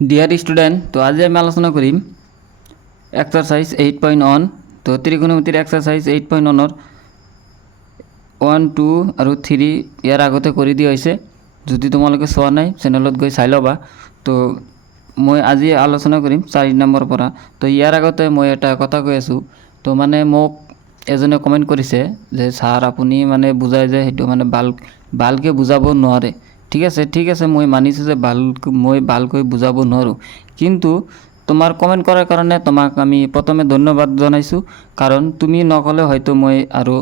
Dear student, তো আজ আমি আলোচনা কৰিম এক্সাৰসাইজ 8.1। তো ত্ৰিকোণমিতিৰ এক্সাৰসাইজ 8.1 1, 2 আৰু 3 ইয়াৰ আগতে কৰি দিয়া হৈছে। যদি তোমালোকে চোৱা নাই চেনেলত গৈ চাই ল'বা। তো মই আজি আলোচনা কৰিম 4 নম্বৰ পৰা। তো ইয়াৰ আগতে মই এটা কথা কৈ আছোঁ। তো মানে মোক এজনে কমেণ্ট কৰিছে যে ছাৰ আপুনি মানে বুজাই যে সেইটো মানে ভালকৈ বুজাব নোৱাৰে। ঠিক আছে মই মানিছোঁ যে মই ভালকৈ বুজাব নোৱাৰোঁ, কিন্তু তোমাৰ কমেণ্ট কৰাৰ কাৰণে তোমাক আমি প্ৰথমে ধন্যবাদ জনাইছোঁ। কাৰণ তুমি নক'লে হয়তো মই আৰু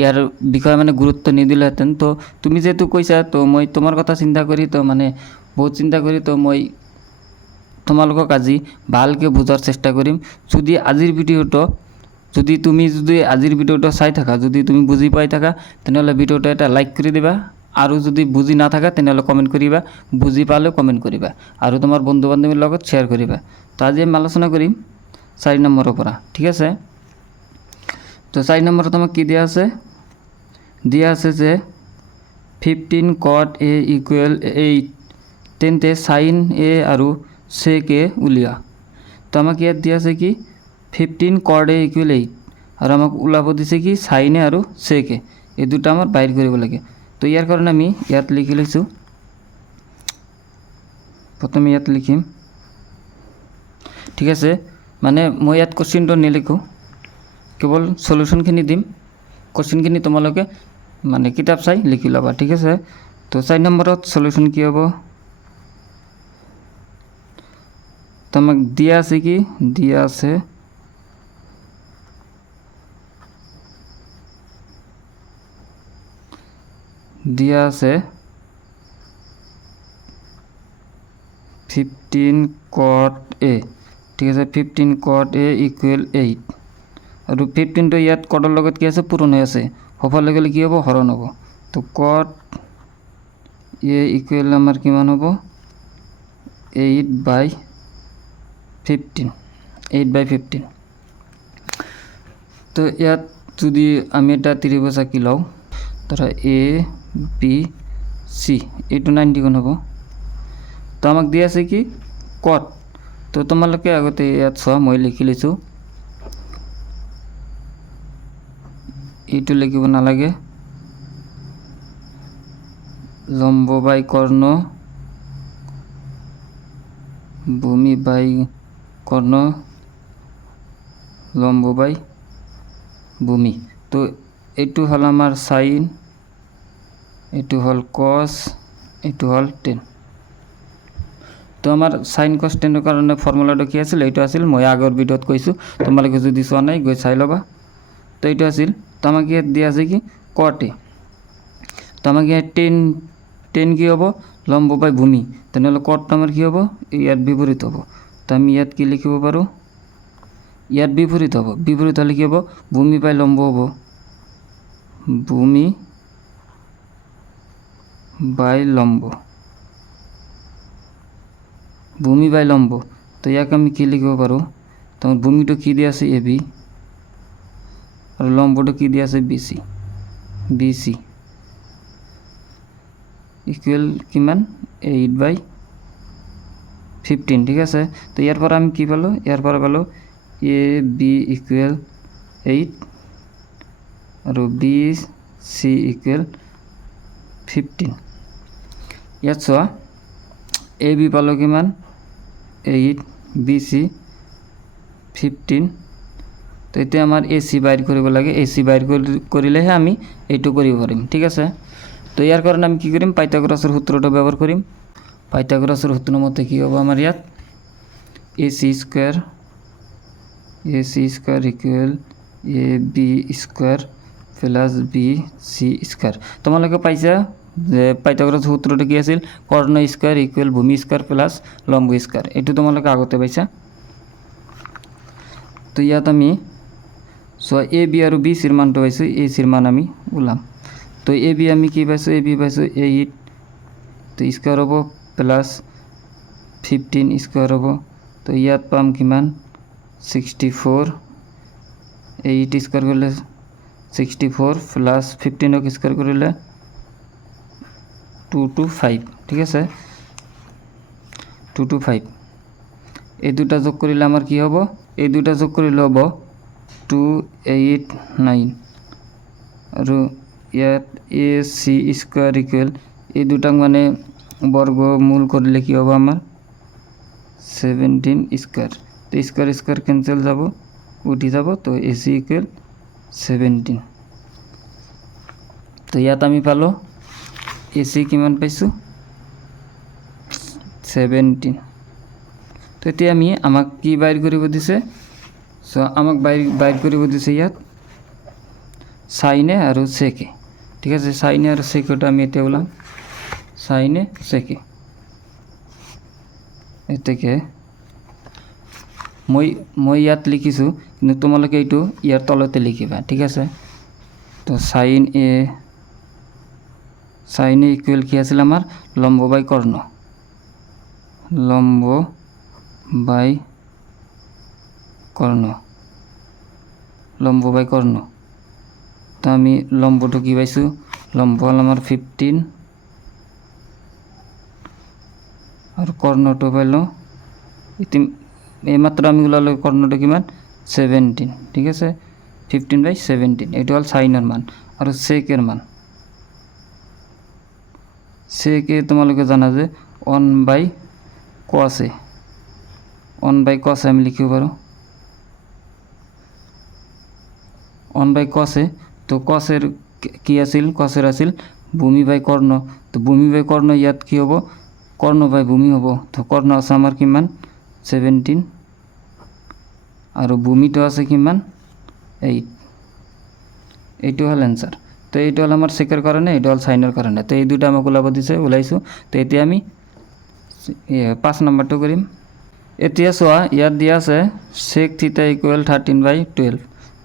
ইয়াৰ বিষয়ে মানে গুৰুত্ব নিদিলোহেঁতেন। তো তুমি যেহেতু কৈছা, তো মই তোমাৰ কথা চিন্তা কৰি বহুত চিন্তা কৰি মই তোমালোকক আজি ভালকৈ বুজাৰ চেষ্টা কৰিম। যদি আজিৰ ভিডিঅ'টো চাই থাকা, যদি তুমি বুজি পাই থাকা, তেনেহ'লে ভিডিঅ'টো এটা লাইক কৰি দিবা। আৰু যদি বুজি নাথাকা তেনেহ'লে কমেণ্ট কৰিবা, বুজি পালেও কমেণ্ট কৰিবা আৰু তোমাৰ বন্ধু বান্ধৱীৰ লগত শ্বেয়াৰ কৰিবা। তো আজি আমি আলোচনা কৰিম 4 নম্বৰৰ পৰা। ঠিক আছে, তো 4 নম্বৰত আমাক কি দিয়া আছে যে 15 cot A = 8, তেন্তে sin A আৰু sec A উলিওৱা। তো আমাক ইয়াত দিয়া আছে কি 15 cot A = 8 আৰু আমাক ওলাব দিছে কি sin A আৰু sec A, এই দুটা আমাৰ বাহিৰ কৰিব লাগে। তো ইয়াৰ কাৰণে আমি ইয়াত লিখি লৈছোঁ। প্ৰথমে ইয়াত লিখিম, ঠিক আছে। মানে মই ইয়াত কুৱেশ্যনটো নিলিখোঁ, কেৱল সলিউশ্যনখিনি দিম। কুৱেশ্যনখিনি তোমালোকে মানে কিতাপ চাই লিখি ল'বা, ঠিক আছে। তো 4 নম্বৰত সলিউশ্যন কি হ'ব, তো আমাক দিয়া আছে কি দিয়া আছে 15 cot A, ঠিক আছে। 15 cot A = 8 আৰু 15টো ইয়াত কটৰ লগত কি আছে পূৰণ হৈ আছে, সফালে গ'লে কি হ'ব হৰণ হ'ব। তো cot A = আমাৰ কিমান হ'ব 8/15। তো ইয়াত যদি আমি এটা ত্ৰিভুজ আঁকি লওঁ, ধৰা ABC, এইটো 90 কোণ হ'ব। তো আমাক দিয়া আছে কি cot। তো তোমালোকে আগতে ইয়াত চোৱা, মই লিখি লৈছোঁ, এইটো লিখিব নালাগে। লম্ব বাই কৰ্ণ, ভূমি বাই কৰ্ণ, লম্ব বাই ভূমি। তো এইটো হ'ল আমাৰ সাইন, এইটো হ'ল কস, এইটো হ'ল টেন। তো আমাৰ সাইন কস টেনৰ কাৰণে ফৰ্মুলাটো কি আছিল, এইটো আছিল, মই আগৰ ভিডিঅ'ত কৈছোঁ, তোমালোকে যদি চোৱা নাই গৈ চাই ল'বা। তো এইটো আছিল। তো আমাক ইয়াত দিয়া আছে কি cot A। তো আমাক ইয়াত টেন কি হ'ব লম্ব বাই ভূমি, তেনেহ'লে cot আমাৰ কি হ'ব ইয়াত বিপৰীত হ'ব। তো আমি ইয়াত কি লিখিব পাৰোঁ, ইয়াত বিপৰীত হ'লে কি হ'ব ভূমি বাই লম্ব হ'ব, ভূমি বাই লম্ব। তো ইয়াক আমি কি লিখিব পাৰোঁ, তোমাৰ ভূমিটো কি দিয়া আছে AB আৰু লম্বটো কি দিয়া আছে BC ইকুৱেল কিমান 8/15, ঠিক আছে। তো ইয়াৰ পৰা আমি কি পালোঁ, ইয়াৰ পৰা পালোঁ AB = 8 আৰু BC = 15। ইয়াত চোৱা AB পালোঁ কিমান 8, BC 15। তো এতিয়া আমাৰ AC বাহিৰ কৰিব লাগে, AC বাহিৰ কৰিলেহে আমি এইটো কৰিব পাৰিম, ঠিক আছে। তো ইয়াৰ কাৰণে আমি কি কৰিম, পাইথাগোৰাছৰ সূত্ৰটো ব্যৱহাৰ কৰিম। পাইথাগোৰাছৰ সূত্ৰ মতে কি হ'ব আমাৰ ইয়াত AC² = AB² + BC²। তোমালোকে পাইছা যে পাইথাগোৰাছৰ সূত্ৰটো কি আছিল, কৰ্ণ স্কোৱাৰ = ভূমি স্কোৱাৰ প্লাছ লম্ব স্কোৱাৰ, এইটো তোমালোকে আগতে পাইছা। তো ইয়াত আমি চোৱা AB আৰু BCৰ মানটো পাইছোঁ, ACৰ মান আমি ওলাম। তো AB আমি কি পাইছোঁ, AB পাইছোঁ 8, তো স্কোৱাৰ হ'ব প্লাছ 15 স্কোৱাৰ হ'ব। তো ইয়াত পাম কিমান 64, 8 স্কোৱাৰ কৰিলে 64 প্লাছ 15 স্কোৱাৰ কৰিলে 225, ঠিক আছে। 225 এই দুটা যোগ কৰিলে আমাৰ কি হ'ব এই দুটা যোগ কৰিলে হ'ব 289 আৰু ইয়াত AC স্কয়ার ইকুয়াল এই দুটাক মানে বর্গমূল করলে কি হবে আমার 17 স্কয়ার তো স্কয়ার স্কয়ার ক্যান্সেল যাব উঠি যাব তো AC ইকুয়াল 17 তো ইয়াত আমি পালো AC কিমান পাইছো 17 তো এতিয়া আমি আমাক কি বাইর কৰিব দিছে সো আমাক বাইৰ কৰিব দিছে ইয়াত সাইনে আৰু সেকে ঠিক আছে সাইনে আৰু সেকেটা আমি এতিয়া ওলাম সাইনে সেকে এতেকে মই ইয়াত লিখিছো কিন্তু তোমালোকে এইটো ইয়াৰ তলতে লিখিবা ঠিক আছে তো সাইন এ ইকুয়াল কি আছিল আমাৰ লম্ব বাই কর্ণ লম্ব বাই কর্ণ তো আমি লম্বটো কি পাইছো লম্ব হল আমার 15 আর কর্ণটো পাইলো এইমাত্র আমি ওলালো কর্ণটো কিমান 17 ঠিক আছে 15/17 এটা হল সাইনের মান আর সেকের মান সেকে তোমালোকে জানা যে 1/cos আমি লিখিব পারো 1/cos তো cosের কি আছিল cosের আছিল ভূমি বাই কর্ণ তো ভূমি বাই কর্ণ ইয়াত কি হবো কর্ণ বাই ভূমি হবো তো কর্ণ আছে আমার কিমান 17 আর ভূমিটো আছে কিমান 8 এইটো হল অ্যান্সার তো এইটো হল আমার সেকের কারণে এইটো হল সাইনের কারণে তো এই দুটো আমাকে ওলাব দিছে ওলাইছো তো এতিয়া আমি 5 নম্বরটো কৰিম এতিয়া চোৱা ইয়াত দিয়া আছে sec θ ইকুয়াল 13/12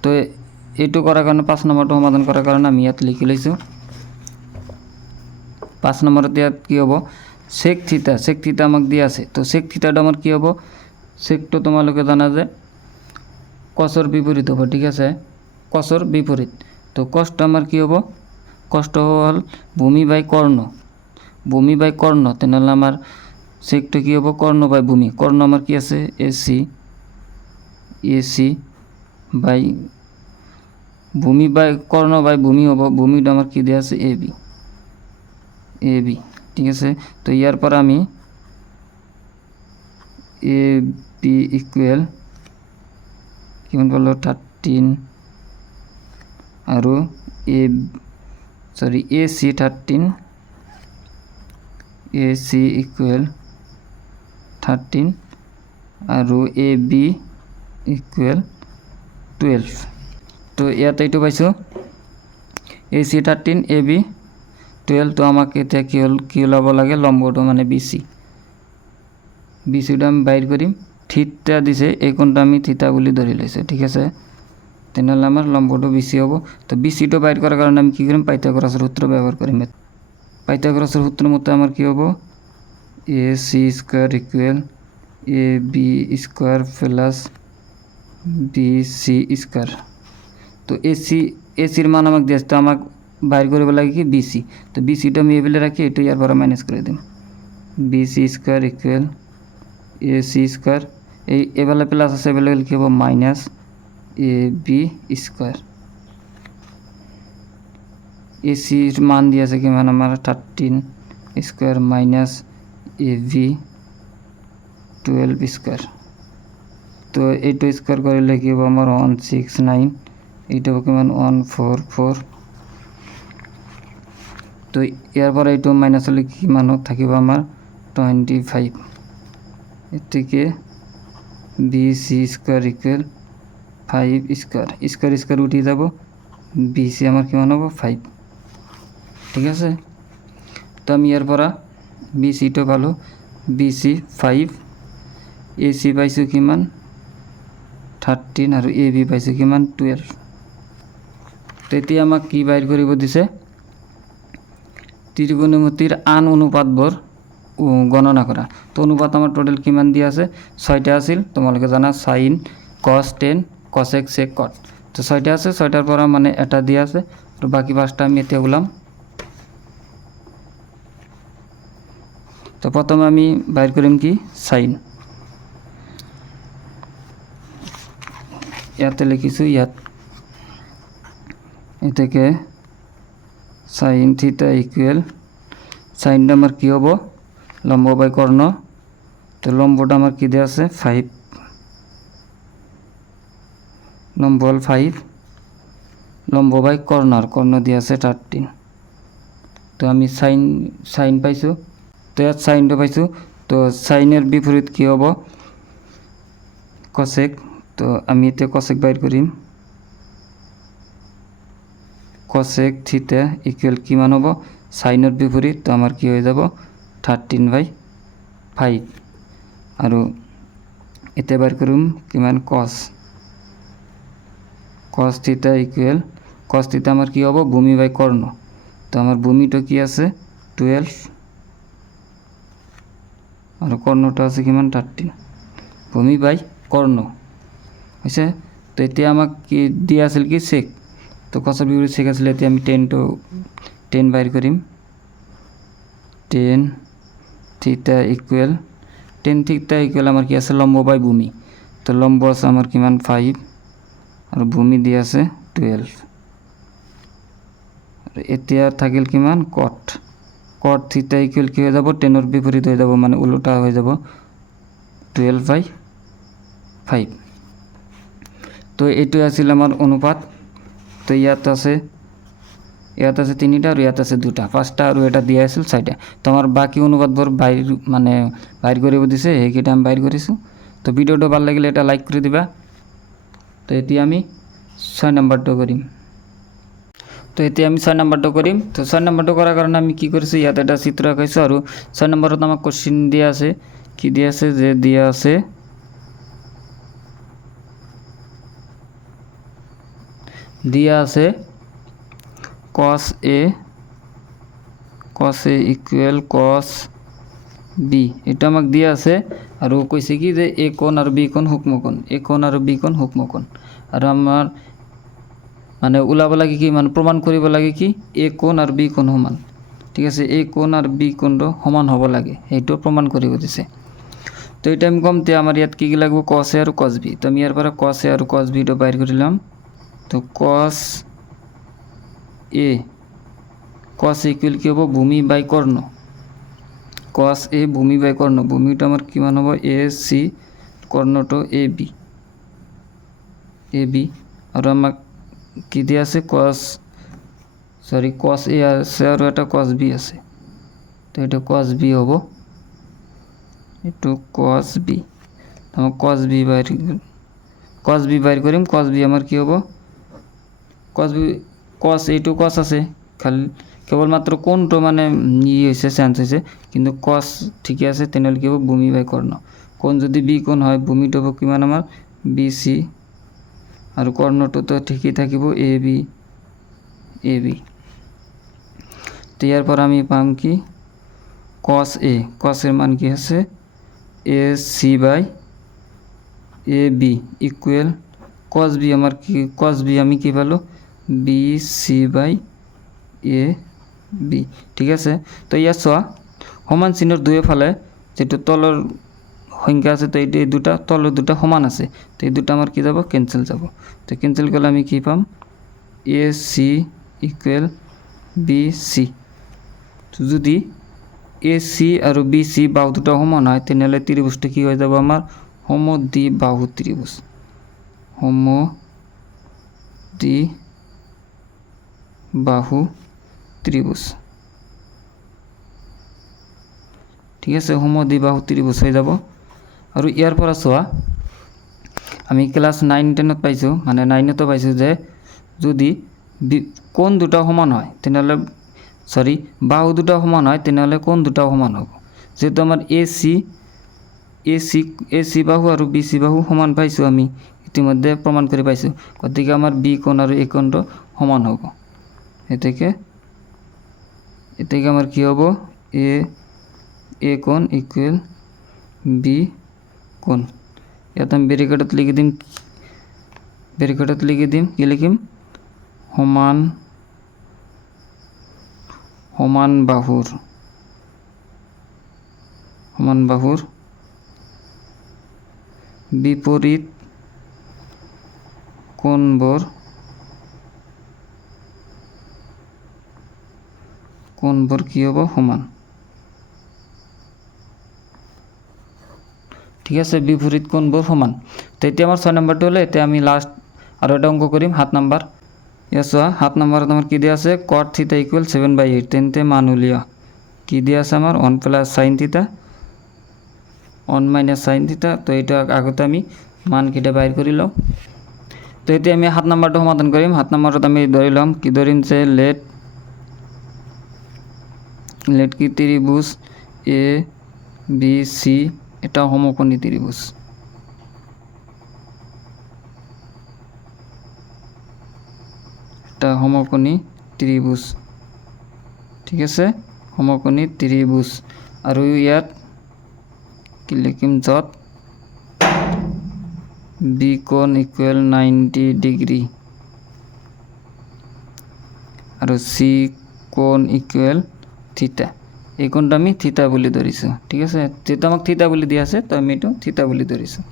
তো এইটো কৰাৰ কাৰণে 5 নম্বৰটো সমাধান কৰাৰ কাৰণে আমি ইয়াত লিখি লৈছো 5 নম্বৰত ইয়াত কি হ'ব sec θ আমাক দিয়া আছে তো sec θটো আমাৰ কি হ'ব secটো তোমালোকে জানা যে cosৰ বিপৰীত হ'ব ঠিক আছে cosৰ বিপৰীত তো cosটো আমাৰ কি হ'ব cosটো হল ভূমি বাই কৰ্ণ তেনেহলে আমাৰ secটো কি হ'ব কৰ্ণ বাই ভূমি কৰ্ণ আমাৰ কি আছে AC বাই ভূমি বাই কর্ণ বাই ভূমি হব ভূমিটা আমার কি দেয়া আছে AB ঠিক আছে তো ইয়ার পর আমি AB ইকুয়াল কিমান পালো 13 আৰু AC 13 AC ইকুয়াল 13 আৰু AB ইকুয়াল 12 তো ইয়াতে এইটো পাইছো AC 13 AB 12 তো আমাকে এতিয়া কি ওলাব লাগে লম্বটো মানে BCটা আমি বাইর কৰিম থিটা দিছে এই কোণটা আমি থিটা বুলি ধৰি লৈছে ঠিক আছে তেনেহলে আমাৰ লম্বটো BC হ'ব তো BCটো বাইৰ কৰাৰ কাৰণে আমি কি কৰিম পাইথাগোৰাসৰ সূত্ৰ ব্যৱহাৰ কৰিম পাইথাগোৰাসৰ সূত্ৰ মতে আমাৰ কি হ'ব AC square equal AB square plus BC square তো এসির মান আমাকে দিয়েছে তো আমাকে বাইর করব লাগে কি BC তো BCটা আমি এবেলে রাখি এটা ইয়ার পরে মাইনাস করে দিম BC square equal AC square এই এবেলে প্লাস আছে এবেলে কি হবে মাইনাস AB স্কয়ার AC এর মান দিয়েছে কি মান আমার 13 স্কয়ার মাইনাস AB 12 স্কয়ার তো এইটা স্কয়ার করলে কি হবে আমার 169 এইটা হবে কিমান 144 তো ইয়ার পরে এইটো মাইনাস হলে কি মান থাকিব আমার 25 এটিকে BC স্কয়ার ইকুয়াল 5 স্কয়ার উঠি যাব BC আমার কিমান হবে 5 ঠিক আছে তো আমি ইয়ার পরে BC টো পালো BC 5 AC পাইছো কিমান 13 আৰু AB পাইছো কিমান 12 তো এতিয়া আমাক কি বাইৰ কৰিব দিছে ত্ৰিকোণমিতিৰ আন অনুপাতবোৰ গণনা কৰা তো অনুপাত আমাৰ টোটাল কিমান দিয়া আছে 6টা আছিল তোমালোকে জানা sin cos tan cosec sec cot তো 6টা আছে 6টাৰ পৰা মানে এটা দিয়া আছে আৰু বাকি 5টা আমি এতিয়া ওলাম তো প্রথমে আমি বাইর করিম কি সাইন, ইয়াতে লিখিছোঁ ইয়াত এ থেকে সাইন থিটা ইকুয়াল সাইনটা আমার কি হব লম্ব বাই কর্ণ, তো লম্বটা আমার কি দেওয়া আছে 5, লম্ব হল 5, লম্ব বাই কর্ণ আর কর্ণ দিয়ে আছে 13। তো আমি সাইন পাইছোঁ, তো ইয়াত সাইনটা পাইছোঁ, তো সাইনের বিপরীত কি হব কসেক, তো আমি এতে কসেক বাইর করিম, কসেক থিটা ইকুয়াল কি মান হব সাইনের বিপরীত, তো আমার কি হয়ে যাব 13/5 আৰু এতে বাইর করিম কিমান cos theta equal cos theta আমার কি হব ভূমি বাই কর্ণ, তো আমার ভূমিটা কি আছে 12 আর কর্ণটা আছে কিমান 13, ভূমি বাই কর্ণ হয়েছে। তো এতিয়া আমাক কি দিয়া আছিল কি সেক, তো কসের বিপরীত সেক আছিল, এতিয়া আমি 10 বাইর করিম, 10 থিটা ইকুয়াল আমার কি আছে লম্ব বাই ভূমি, তো লম্ব আছে আমার কিমান 5 আর ভূমি দিয়ে আছে 12, এতিয়া থাকিল কিমান কট থিটা ইকুয়াল কি হয়ে যাব 10 বিপরীত হয়ে যাব, মানে উল্টা হয়ে যাব 12/5। তো এইটোই আছিল আমার অনুপাত, তো ইয়াত আছে 3টা আর ইয়াত আছে 2টা, 5টা আর এটা দিয়া আছিল 6টা। তো আমার বাকি অনুপাতবোৰ বাইৰ কৰিব দিছে, সেইকেইটা আমি বাইৰ কৰিছোঁ। তো ভিডিওটা ভাল লাগিলে এটা লাইক কৰে দিবা। তো এতিয়া আমি 6 নম্বৰটো কৰিম, তো এতিয়া আমি 6 নম্বৰটো কৰিম। তো 6 নম্বৰটো কৰাৰ কাৰণে আমি কি কৰিছোঁ, ইয়াত এটা চিত্ৰ আঁকাইছোঁ আৰু 6 নম্বৰত আমাক কোশ্চিন দিয়া আছে, কি দিয়া আছে যে দিয়া আছে cos a equal cos b, এটা আমাক দিয়া আছে আৰু কৈছে কি যে a কোণ আৰু b কোণ সূক্ষ্ম কোণ, a কোণ আৰু b কোণ সূক্ষ্ম কোণ, আৰু আমাৰ মানে ওলাব লাগে কি মানে প্ৰমাণ কৰিব লাগে কি a কোণ আৰু b কোণ সমান, ঠিক আছে, a কোণ আৰু b কোণটো সমান হ'ব লাগে, সেইটো প্ৰমাণ কৰিব দিছে। তো এটা আমি কম তে আমাৰ ইয়াত কি লাগব cos a আৰু cos b, তো আমি ইয়াৰ পৰা cos a আৰু cos b টো বাইৰ কৰিলাম। তো cos a ইকুয়াল কি হব ভূমি বাই কর্ণ, cos a ভূমি বাই কর্ণ, ভূমিটা আমার কিমান হব a c, কর্ণটো a b আর আমাক কি দিয়া আছে cos a আছে আর এটা cos b আছে, তো এটা cos b হব, একটু cos b, আমার cos b বাইর করিম, cos b আমার কি হব cos এইটো cos আছে, খালি কেবলমাত্র কোনটো মানে হয়েছে চেঞ্জ হয়েছে, কিন্তু cos ঠিকই আছে, তেনেহলে কি হব ভূমি বাই কর্ণ, কোন যদি b কোণ হয় ভূমিটো হব কিমান আমার bc আর কর্ণটো তো ঠিকই থাকিব ab। তো ইয়ার পর আমি পাম কি cos এর মান কি আছে ac/ab ইকুয়াল cos b, আমার কি cos b আমি কি পালো bc/ab, ঠিক আছে। তো ইয়াত চোৱা সমান চিহ্নৰ দুয়ে ফালে যেটো তলৰ সংখ্যা আছে, তো এই দুটা তলৰ দুটা সমান আছে, তো এই দুটা আমার কি যাব ক্যান্সেল যাব, তো ক্যান্সেল করলে আমি কি পাম ac ইকুয়াল bc। তো যদি ac আৰু bc বাহু দুটা সমান হয় তেনেহলে ত্রিভুজটা কি হয়ে যাব আমার সমদ্বিবাহু ত্রিভুজ, ঠিক আছে, সমদ্বিবাহু ত্রিভুজ হয়ে যাব। আৰু ইয়াৰ পৰা চোৱা আমি ক্লাস 9-10 পাইছোঁ, মানে 9তো পাইছোঁ যে যদি কোণ দুটা সমান হয় তেনেহলে বাহু দুটা সমান হয় তেনেহলে কোণ দুটাও সমান হ'ব, যেহেতু আমার AC বাহু আৰু BC বাহু সমান পাইছোঁ, আমি ইতিমধ্যে প্ৰমাণ কৰে পাইছোঁ, গতিকে আমাৰ B কোণ আৰু A কোণটো সমান হ'ব, এতেকে আমার কি হ'ব A কোণ ইকুয়াল B কোণ। ইয়াত আমি ব্রেকেটত লিখি দিম কি লিখিম সমান বাহুৰ সমান বাহুৰ বিপৰীত কোণবোৰ কি হ'ব সমান। ঠিক আছে, বিপৰীত কোণবোৰ সমান। তো এতিয়া আমার 6 নম্বরটা হলো, এতে আমি লাস্ট আর একটা অঙ্ক করিম 7 নাম্বার। ইয়াসা 7 নাম্বার তোমার কি দেওয়া আছে, cot থিটা ইকুয়াল 7/8। তেনতে মান উলিয়া কি দেওয়া আছে আমার 1 plus sine theta 1 minus sine theta. তো এটা আগতে আমি মান কেটে বাইর করিলাম। তো এতে আমি 7 নাম্বারটা সমাধান করিম। 7 নাম্বারটা আমি ধরিলাম কি ধরিম যে লেট কি ত্রিভুজ এ বি সি এটা সমকোণী ত্রিভুজ। এটা সমকোণী ত্রিভুজ, ঠিক আছে, সমকোণী ত্রিভুজ। আৰু ইয়াত কি লিখিম, য'ত বি কোণ ইকুৱেল 90 ডিগ্ৰী আৰু সি কোণ ইকুৱেল থিটা। এই কোণটা আমি থিটা বুলি ধৰিছোঁ, ঠিক আছে। যেহেতু আমাক থিটা বুলি দিয়া আছে, তো আমি এইটো থিটা বুলি ধৰিছোঁ।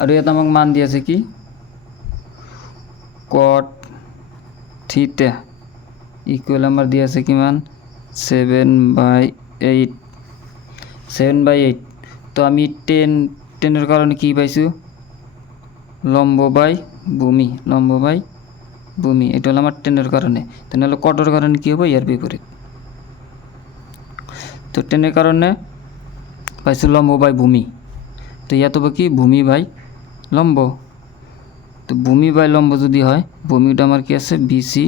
আৰু ইয়াত আমাক মান দিয়া আছে কি, cot থিটা ইকুৱেল আমাৰ দিয়া আছে কিমান 7/8। 7/8। তো আমি টেনৰ কাৰণে কি পাইছোঁ, লম্ব বাই ভূমি। এটা হলো আমার টেনের কারণে। তেনেহলে কটর কারণে কি হবে, ইয়ার বিপরীত। তো টেনের কারণে পাইছো লম্ব বাই ভূমি। তো ইয়াত হবে কি ভূমি বাই লম্ব। তো ভূমি বাই লম্ব যদি হয়, ভূমিটা আমার কি আছে বিসি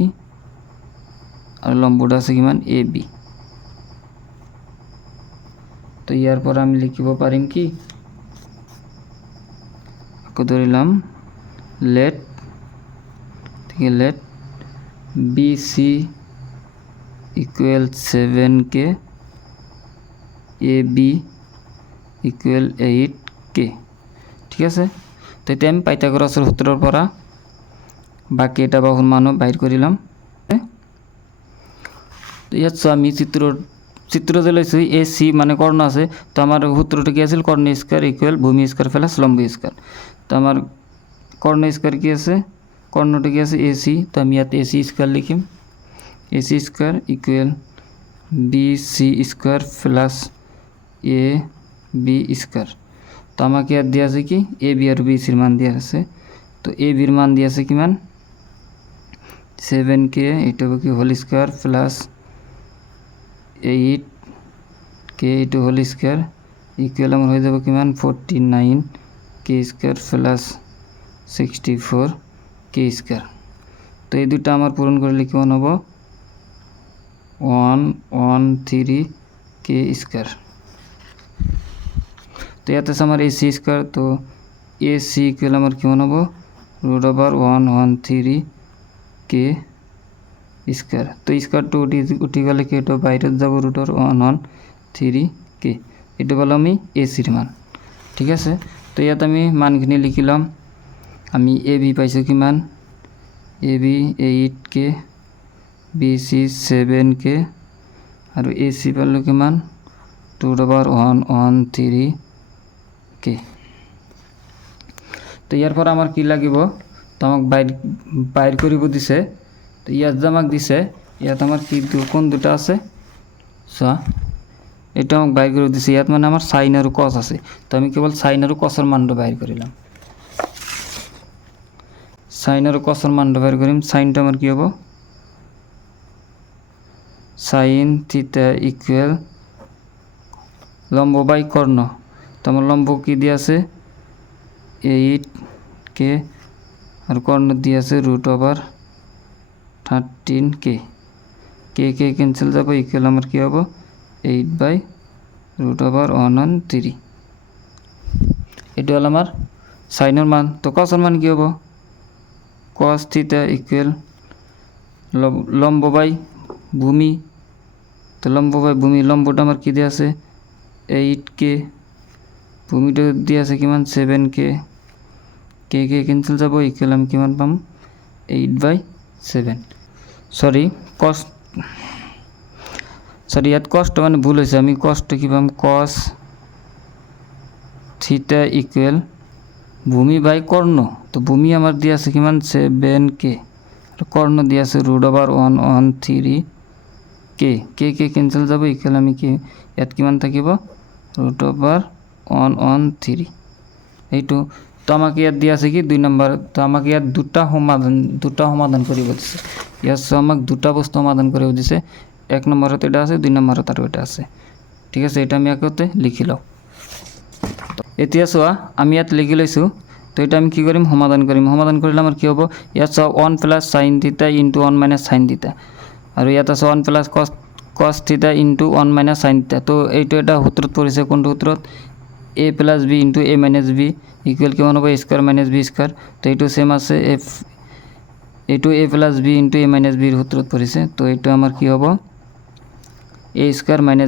আর লম্বটা আছে কিমান এ বি। তো ইয়ার পর আমি লিখিব পারিম কি, ধরিলাম let BC equal 7K AB equal 8K। ঠিক আছে। তো এটা আমি পাইথাগোরাসের সূত্রের পৰা বাকি এটা বাহুর মানও বাইর করিলাম। তো ইয়াত আমি চিত্র যে লৈছো AC মানে কর্ণ আছে। তো আমার সূত্রটা কি আছিল, কর্ণ স্কয়ার ইকুয়াল ভূমি স্কয়ার প্লাস লম্ব স্কয়ার। তো আমার কর্ণ স্কয়ার কি আছে, কর্ণটা কি আছে AC। তো আমি ইয়াত AC স্কয়ার লিখিম। AC square equal BC square plus AB square. তো আমাকে ইয়াত দিয়া আছে কি AB আর BC এর মান দিয়া আছে। তো AB এর মান দিয়া আছে কিমান 7K, এটা হবে কি হোল স্কয়ার প্লাস 8K এটা হোল স্কয়ার ইকুয়াল আমার হয়ে যাবে কিমান 49K square plus 64K square. তো এই দুটো আমার পূরণ করলে কেমন হবো 113K স্কয়ার। তো ইয়াতে আছে আমার AC স্কয়ার। তো AC ইকুয়াল আমার কেমন হবো √113K স্কয়ার। তো স্কয়ার টু উঠি গেলে কি এটা বাইরে যাব √113K। এটা বলো আমি এসির মান। ঠিক আছে। তো ইয়াত আমি মানখিনি লিখিলাম। আমি AB পাইছো কিমান, AB 8K, BC 7K আৰু AC পালো কিমান 2/113K। তো ইয়াৰ পৰা আমাৰ কি লাগিব, তো আমাক বাইৰ কৰিব দিছে। তো ইয়াত যে আমাক দিছে, ইয়াত আমাৰ কি কোণ দুটা আছে চোৱা, এটা আমাক বাইর করে দিছে। ইয়াত মানে আমার সাইন আর কস আছে। তো আমি কেবল সাইন আর কসের মানটা বাইর করিলাম। সাইন আর কসের মানটা বাইর করিম। সাইনটা আমার কি হবো সাইন থিটা ইকুয়াল লম্ব বাই কর্ণ। তো আমার লম্ব কি দিয়ে আছে 8K আর কর্ণ দিয়ে আছে √13K। কে ক্যান্সেল যাব, ইকুয়াল আমার কি হবো 8/√113। এটা হলো আমার সাইনের মান। তো কসের মান কি হবো cos থিটা ইকুয়াল লম্ব বাই ভূমি। তো লম্ব বাই ভূমি, লম্বটা আমার কি দিয়ে আছে 8K, ভূমিটা দিয়ে আছে কিমান 7K। কে ক্যান্সেল যাব, ইকুয়াল আমি কিমান পাম 8/7। সরি সরি ইয়াত কষ্ট মানে ভুল হয়েছে, আমি কষ্ট কী পাম, কস থিটা ইকুয়াল ভূমি বাই কর্ণ। তো ভূমি আমার দিয়ে আছে কিমান 7k, কর্ণ দিয়ে আছে √1/3 কে কে কে ক্যান্সেল যাব, ইকুয়াল আমি কি ইয়াত কিমান থাকিব √1/3 এইটো। তো আমাকে ইয়াত দিয়া আছে কি 2 নম্বৰ, তো আমাকে ইয়াত দুটা সমাধান কৰিব দিছে। ইয়াত আমাক দুটা বস্তু সমাধান কৰিব দিছে, 1 নম্বৰত এটা আছে, 2 নম্বৰত আৰু এটা আছে। ঠিক আছে, এটা আমি আগতে লিখি লওঁ। এতিয়া চোৱা আমি ইয়াত লিখি লৈছোঁ। তো এটা আমি কি কৰিম, সমাধান কৰিম। সমাধান কৰিলে আমাৰ কি হ'ব, ইয়াত চোৱা 1 + sin θ × 1 - sin θ, আৰু ইয়াত আছে 1 + cos θ × 1 - sin θ। তো এইটো এটা সূত্ৰত পৰিছে, কোনটো সূত্ৰত, a + b × a - b equal কিমান হ'ব, a² - b²। তো এইটো সেম আছে এইটো a + b × a - b ৰ সূত্ৰত পৰিছে। তো এইটো আমাৰ কি হ'ব, a²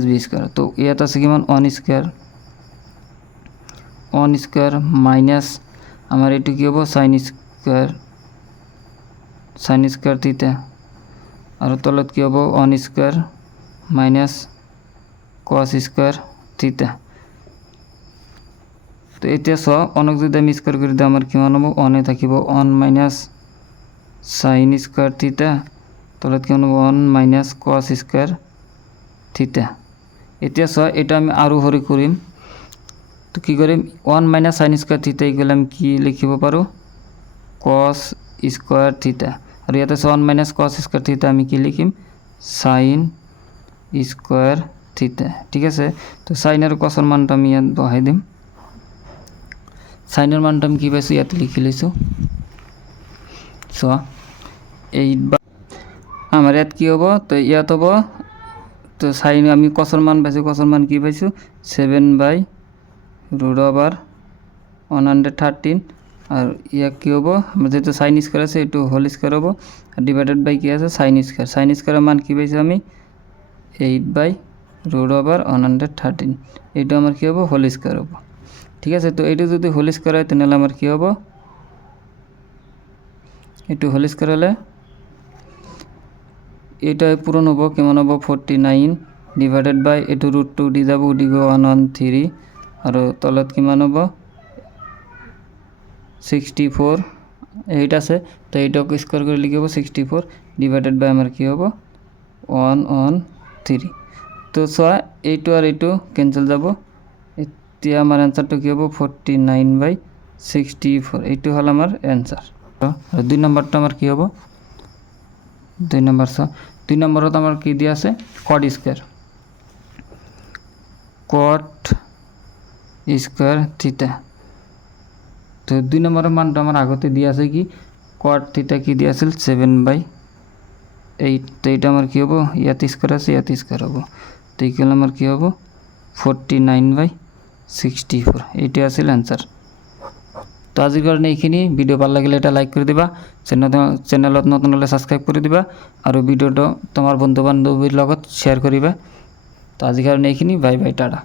- b²। তো ইয়াত আছে কিমান 1² মাইনাছ আমার এইটো কি হ'ব sin² θ, আৰু তলত কি হ'ব 1² মাইনাছ cos² θ। তো এতিয়া চোৱা 1ক যদি আমি স্কোয়াৰ কৰি দিওঁ আমাৰ কিমান হ'ব, 1 থাকিব 1 মাইনাছ sin² θ, তলত কিমান হ'ব 1 মাইনাছ cos² θ। এতিয়া চোৱা এটা আমি আৰু সৰু কৰিম। তো কি কৰিম, 1 মাইনাছ sin² θ ইকুৱেল আমি কি লিখিব পাৰোঁ, cos² θ, আৰু ইয়াতে 1 মাইনাছ cos² θ আমি কি লিখিম, sin² θ। ঠিক আছে, তো সাইন আৰু কসৰ মানটো আমি ইয়াত বহাই দিম। সাইনৰ মানটো আমি কি পাইছোঁ, ইয়াত লিখি লৈছোঁ। চোৱা 8 আমাৰ ইয়াত কি হ'ব, তো ইয়াত হ'ব, তো সাইন আমি কসৰ মান পাইছোঁ, কসৰ মান কি পাইছোঁ 7/√113, আর ইয়াক কি হ'ব, আমরা যেহেতু sin² আছে এইটো হোল² হ'ব, আর ডিভাইডেড বাই কি আছে sin²। sin² মান কি পাইছোঁ আমি 8/√113, এইটো আমার কি হ'ব হোল² হ'ব। ঠিক আছে, তো এইটো যদি হোল² হয় তেনেহ'লে আমার কি হ'ব, এইটো হোল² হলে এটা পূরণ হ'ব, কিমান হ'ব 49 ডিভাইডেড বাই এইটো √2 দি যাব, উডি গৈ 113, আৰু তলত কিমান হ'ব 64, 8 আছে, তো এইটাকে স্কোয়ার করে লিখে হ'ব 64 ডিভাইডেড বাই আমার কি হ'ব 113। তো চোৱা এইটো আর এইটো ক্যান্সেল যাব, এতিয়া আমার অ্যান্সারটা কি হ'ব 49/64, এইটো হল আমার অ্যান্সার। আর 2 নম্বরটা আমার কি হ'ব, 2 নম্বর 2 নম্বরত আমার কি দিয়া আছে cot² θ। তো 2 নম্বরের মানটা আমার আগতে দিয়া আছে কি cot θ কি দিয়া আছিল 7/8, তো এটা আমার কি হ'ব, ইয়াত স্কোয়ার আছে ইয়াত স্কোয়ার হ'ব, তো ইকুয়াল আমার কি হ'ব 49/64, এইটা আছিল অ্যান্সার। তো আজিৰ কাৰণে এইখিনি। ভিডিও ভাল লাগিলে এটা লাইক কৰি দিবা, চেনেলত নতুন হলে সাবস্ক্ৰাইব কৰি দিবা, আৰু ভিডিওটো তোমাৰ বন্ধু বান্ধৱীৰ লগত শ্বেয়াৰ কৰিবা। তো আজিৰ কাৰণে এইখিনি, বাই বাই, টাটা।